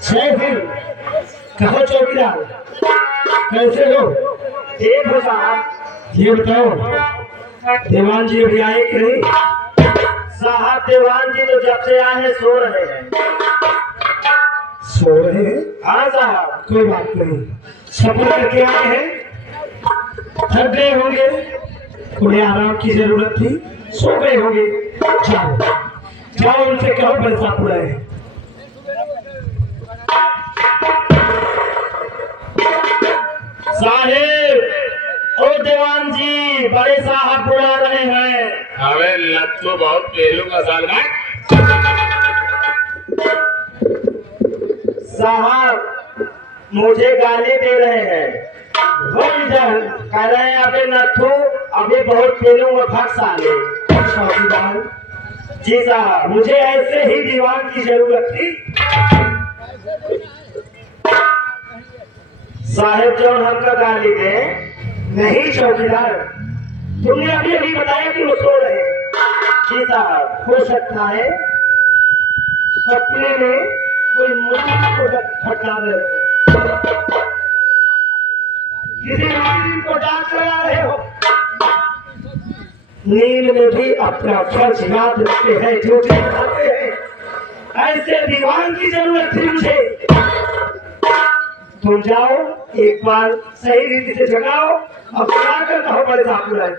जय हिंद। कहो चौकीदार, कैसे हो? ठीक हो साहब। ये बताओ, दीवान जी अभी आए कि नहीं? साहब दीवान जी तो जब से आए हैं सो रहे हैं। सो रहे हैं? हाँ साहब। कोई बात नहीं, सफर करके आए हैं, थक गए होंगे, थोड़े आराम की जरूरत थी, सो गए होंगे। जाओ जाओ, उनसे कहो पैसा बुलाए। साहेब, ओ दीवान जी, बड़े साहब बुला रहे हैं। अबे लत्तू बहुत पेलू का साल है। साहब मुझे गाली दे रहे हैं। कह रहे हैं अबे नथु, अभी बहुत खेलूंगा भाग साले। चौकीदार जी साहब, मुझे ऐसे ही दीवान की जरूरत थी। साहेब जो हमका गाली दे। नहीं चौकीदार, तुमने अभी अभी बताया कि वो सो रहे हैं। जी साहब। हो सकता है सपने में कोई मुर्गी को फटका दे, किसी मुर्गी को डांट लगा रहे हो। नींद में भी अपना फर्ज याद रखते हैं, ड्यूटी निभाते हैं। ऐसे दीवान की जरूरत थी मुझे। तुम जाओ, एक बार सही रीति से जगाओ, अब कर कहो बड़े साहब बुलाए।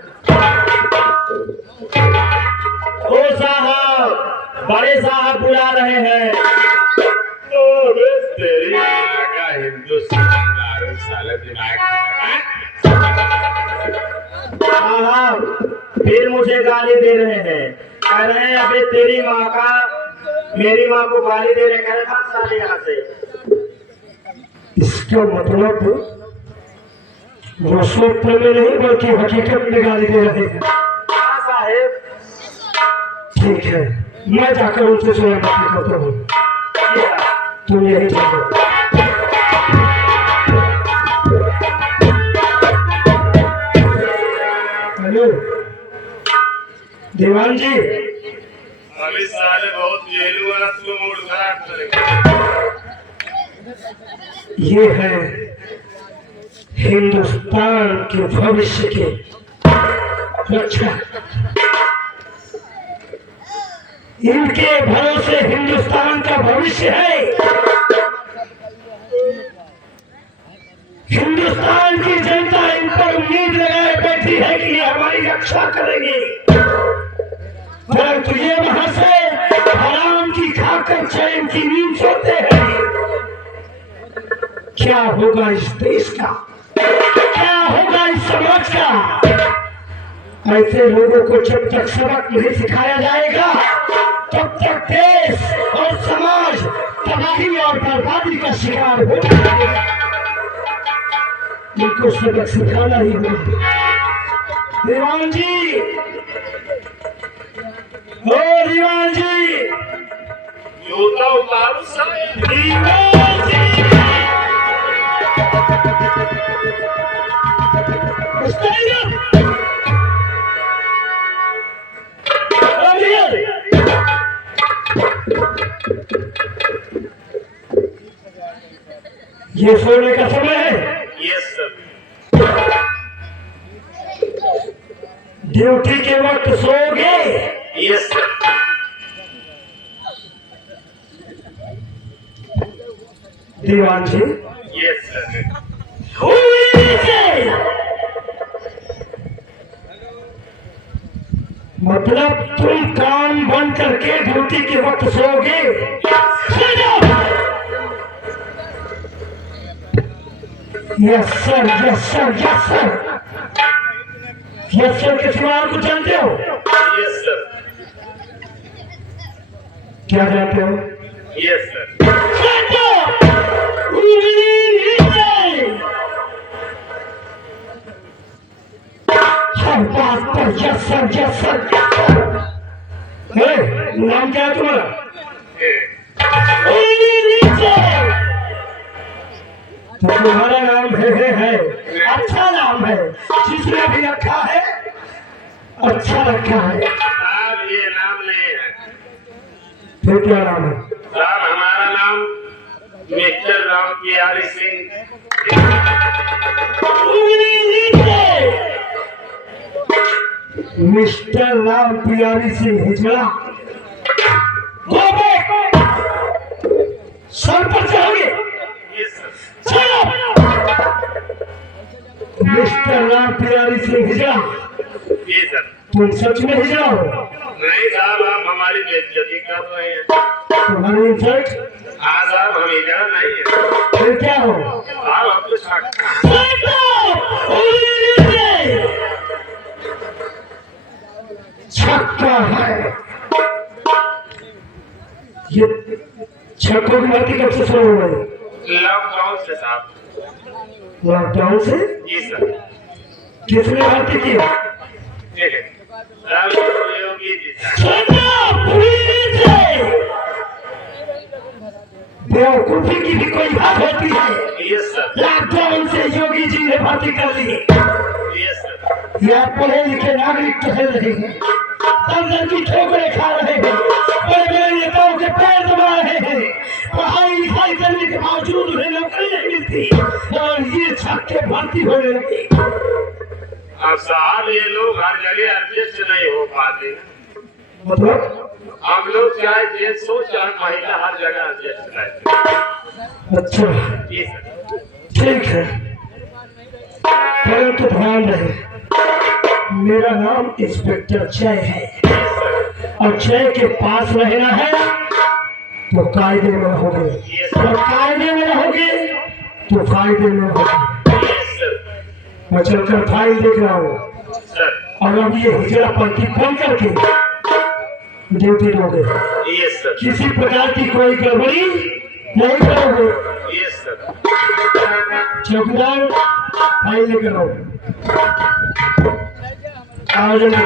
ओ साहब, बड़े साहब बुला रहे हैं। अबे तेरी माँ का हिंदुस्तान साले दिमाग साहब फिर मुझे गाली दे रहे हैं। कह रहे हैं अबे तेरी माँ का, मेरी माँ को गाली दे रहे। कह रहे भाग साले यहाँ से। इसका मतलब वो स्वप्न में नहीं बल्कि हकीकत में गाली दे रहे हैं। हाँ साहेब। ठीक है, मैं जाकर उनसे सहमति करता हूँ, तुम यही जाओ। हेलो दीवान जी, अभी साले बहुत जेलू है, तू मूड खराब करेगा। ये है हिंदुस्तान के भविष्य के रक्षा। इनके भरोसे हिंदुस्तान का भविष्य है। हिंदुस्तान की जनता इन पर उम्मीद लगाए बैठी है कि ये हमारी रक्षा करेंगे, परंतु ये वहां से हराम की खाकर चैन की नींद सोते हैं। क्या होगा इस देश का, क्या होगा इस समाज का? ऐसे लोगों को जब तक सबक नहीं सिखाया जाएगा, तब तक देश और समाज तबाही और बर्बादी का शिकार हो जाएगा। इनको सबक सिखाना ही होगा। दीवान जी, ओ दीवान जी, जूता उतारू साले। दीवान जी, ये सोने का समय है। Yes sir. ड्यूटी के वक्त सोओगे? Yes sir. दीवान जी, यस सर। मतलब तुम काम बंद करके ड्यूटी के वक्त सोओगे? Yes sir, yes sir, yes sir. Yes sir के सवाल को जानते हो? Yes sir. क्या जानते हो? Yes sir. हर बात पर यस सर, यस सर। नाम क्या है तुम्हारा? तो तुम्हारा नाम है अच्छा नाम है, जिसने भी रखा है अच्छा रखा है। फिर क्या नाम है? साहब हमारा नाम मिस्टर राम प्यारी सिंह। मिस्टर राम प्यारी सिंह हिजड़ा। सर पर चढ़ोगे? Yes sir. चलो। मिस्टर राम प्यारी सिंह हिजड़ा, जी सर। तुम सच में हिजड़ा हो? नहीं साहब, आप हमारी बेइज्जती कर रहे हैं। तुम्हारी इंसल्ट? हाँ साहब, हम इधर नहीं है। फिर क्या हो? साहब आप तो छक्का छक्का है। ये छक्कों की भर्ती कब से शुरू हो गई? लॉकडाउन से साहब। लॉकडाउन से? जी सर। किसने भर्ती किया? ठीक है साहब, योगी जी साहब। बेवकूफी की भी कोई बात होती है? Yes sir. लॉकडाउन से योगी जी ने भर्ती कर दी। Yes sir. यह पढ़े लिखे नागरिक टहल रहे हैं, अंदर की ठोकरें खा रहे हैं, बड़े बड़े नेताओं के पैर दबा रहे हैं, पढ़ाई लिखाई करने के बावजूद उन्हें नौकरी नहीं मिलती और ये छक्के भर्ती होने लगे। अब साहब ये लोग हर जगह एडजस्ट नहीं हो पाते। मतलब? हम लोग चाहे जेंट्स हो चाहे महिला, हर जगह एडजस्ट रहते। अच्छा जी सर। ठीक है, परंतु ध्यान रहे, मेरा नाम इंस्पेक्टर जय है और जय के पास रहना है तो कायदे में रहोगे, और कायदे में रहोगे तो फायदे में रहोगे। Yes sir. मैं चलकर फाइल देख रहा हूँ सर। और अब ये हिजड़ा पर्ची खोल करके ड्यूटी दोगे। Yes sir. किसी प्रकार की कोई गड़बड़ी नहीं करोगे। Yes sir. चौकीदार फाइल लेकर आओ। आओ जल्दी।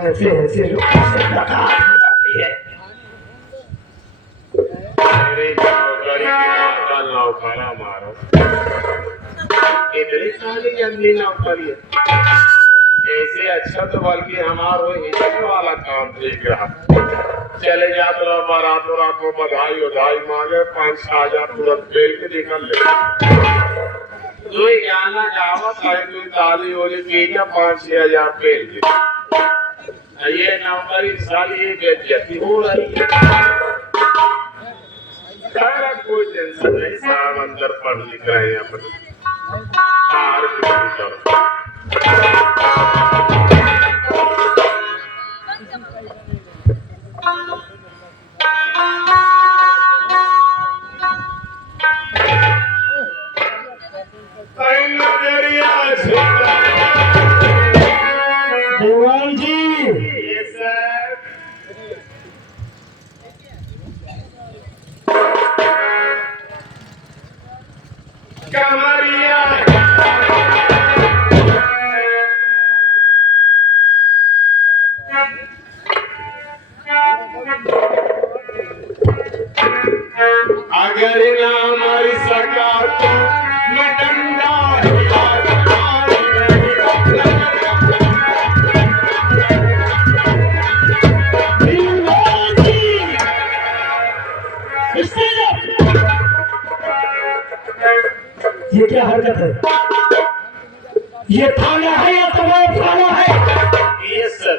ऐसे ऐसे लोग से मुलाकात हो जाती है। मेरी नौकरी का नौकरा मारो, इतनी सारी जल्दी नौकरी है। ऐसे अच्छा तो बल्कि हमारा वो हिजड़े वाला काम ठीक रहा। चले जाते रहो बारातों रातों बधाई उधाई मांगे, 5-6 हजार तुरंत पेल के निकल ले। कोई गाना गावत है, कोई ताली होली पी के 5-6 हजार पेल के। ये नौकरी साली बेइज्जती हो रही है। खैर कोई टेंशन नहीं साहब, अंदर पढ़ लिख रहे हैं अपने, बाहर कुछ करो। देवान जी, ये सर। कमरिया अगर ना मर सका तो मैं डंडा ये क्या हरकत है? ये थाना है या तो वो थाना है? Yes sir.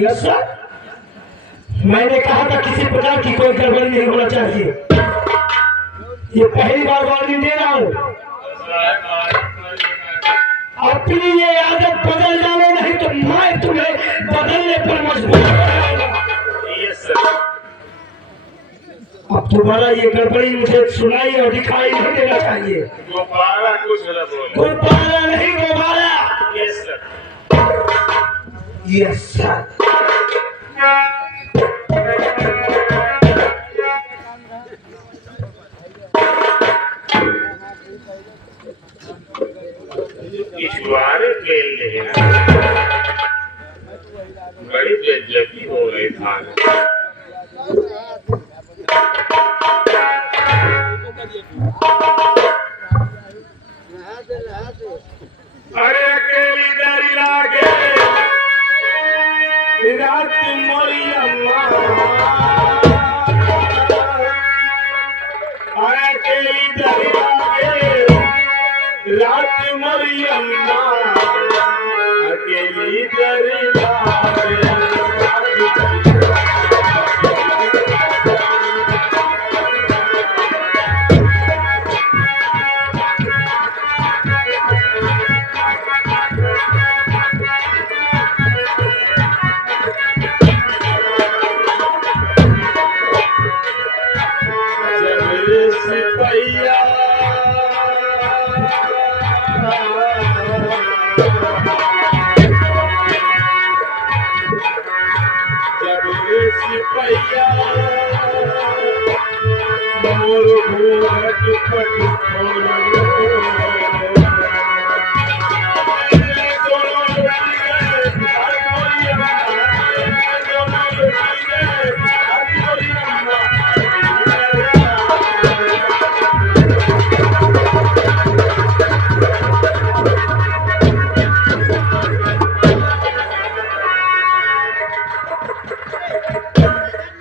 यस सर, मैंने कहा था किसी प्रकार की कोई गड़बड़ी नहीं होना चाहिए। ये पहली बार वार्निंग दे रहा हूँ, अपनी ये आदत बदल जाओ, नहीं तो मैं तुम्हें बदलने पर मजबूर करूंगा। Yes sir. अब दोबारा ये गड़बड़ी मुझे सुनाई और दिखाई नहीं देना चाहिए। दोबारा कुछ न बोले। दोबारा नहीं, दोबारा। Yes sir. Yes sir. पिछवाड़े खेल रहे हैं, बड़ी बेइज्जती हो रही थाने। अरे अकेली दारी लागे रात मोरी अम्मा अकेली दरिया के रात मोरी अम्मा अकेली दरिया सिपैया सिपैया मोर घूंघट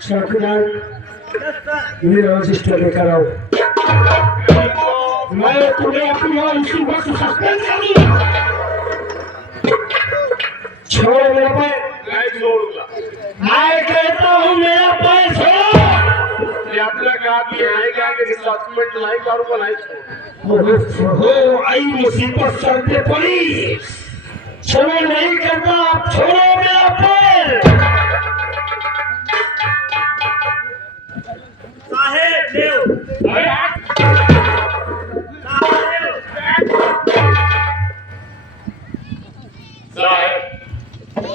चौकीदार ये रजिस्टर लेकर आओ। मैं तुम्हें अपनी और इसी वक्त सस्पेंड कर दिया। छोड़ो मेरा पैर। नहीं छोड़ूंगा। मैं कहता हूँ मेरा पैर छोड़ो। ये अपना काम ये आएगा कि सस्पेंड नहीं करूंगा, नहीं छोड़ूंगा। आई मुसीबत सर पे पड़ी। छोड़ो नहीं करता, आप छोड़ो मेरा पैर। साहेब देव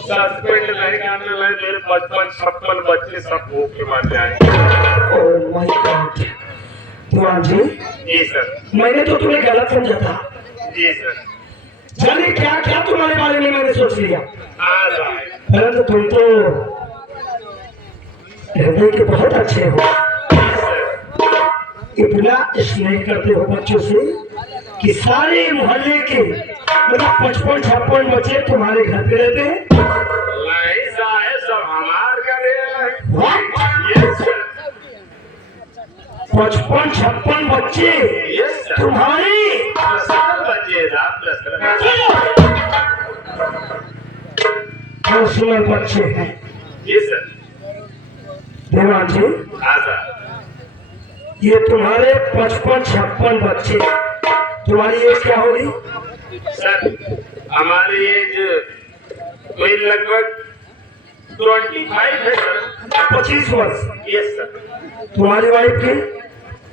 सस्पेंड नहीं करने लगे मेरे 55-56 बच्चे सब भूख के मार जाएंगे। Oh my god. Diwan ji जी सर। मैंने तो तुम्हें गलत समझा था। जी सर। जाने क्या क्या तुम्हारे बारे में मैंने सोच लिया। हाँ साहब। परंतु तुम तो हृदय के बहुत अच्छे हो। इतना स्नेह करते हो बच्चों से कि सारे मोहल्ले के मतलब 55-56 बच्चे तुम्हारे घर पे रहते हैं। नहीं साहब, सब हमार का दे रहे हैं। Yes sir. 55-56 बच्चे यस सर। तुम्हारे 10 बच्चे साहब, 10 बच्चे हैं। जी सर। देवान जी हाँ सर। ये तुम्हारे 55-56 बच्चे, तुम्हारी एज क्या होगी? सर हमारी एज कोई लगभग 25 है सर। 25 वर्ष। Yes sir. तुम्हारी वाइफ की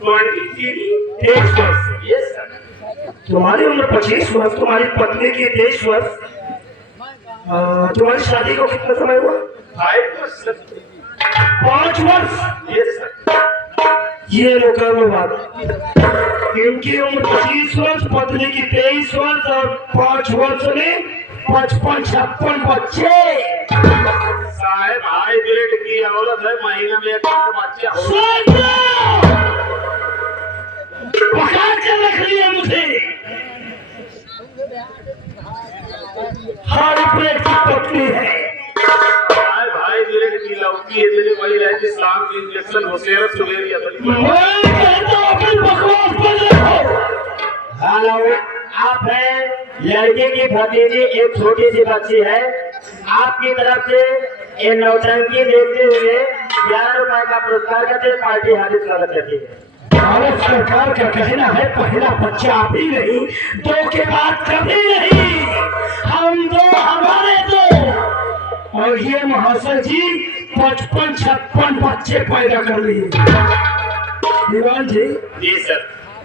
23 वर्ष। Yes sir. तुम्हारी उम्र 25 वर्ष, तुम्हारी पत्नी की 23 वर्ष। तुम्हारी शादी को कितना समय हुआ? 5 वर्ष सर। 5 वर्ष। Yes sir. ये लो करो बात। इनकी उम्र 25 वर्ष, पत्नी की 23 वर्ष और 5 वर्ष में 55-56 बच्चे। साहब हाइब्रिड की औरत है, महीने में एक बच्चा हो। पकड़ कर रख लिया मुझे। हाइब्रिड की पत्नी है। भाई मेरे की लौकी है, मेरी वही रहती शाम की इंजेक्शन होशियार सुबेरी मैं कहता हूं अपनी बकवास बंद रखो। हेलो, आप हैं लड़के की भतीजी, एक छोटी सी बच्ची है। आपकी तरफ से ये नौटंकी देखते हुए 11 रुपए का पुरस्कार करते पार्टी हार्दिक स्वागत करती है। भारत सरकार का कहना है पहला बच्चा अभी नहीं, 2 के बाद कभी नहीं। हम 2, हमारे 2। और ये महाशय जी 55-56 बच्चे पैदा कर लिए। दीवान जी जी सर।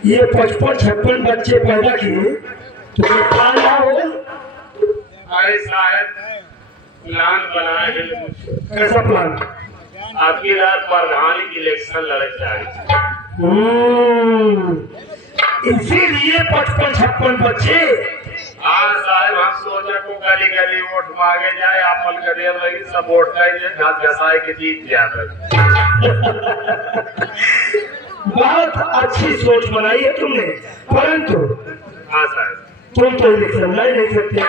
ये 55-56 बच्चे पैदा किए तो प्लान क्या होगा? अरे साहब प्लान बनाए हैं। कैसा प्लान? आपकी रात प्रधान की इलेक्शन लड़े जाए। इसीलिए 55-56 बच्चे। हाँ साहब, हम सोचा को गली गली वोट मांगे जाए, आपल करे लगी सब वोट चाहिए, घास घसाए के जीत जाए। बहुत अच्छी सोच बनाई है तुमने, परंतु हाँ साहब। तुम तो इलेक्शन लड़ नहीं सकते।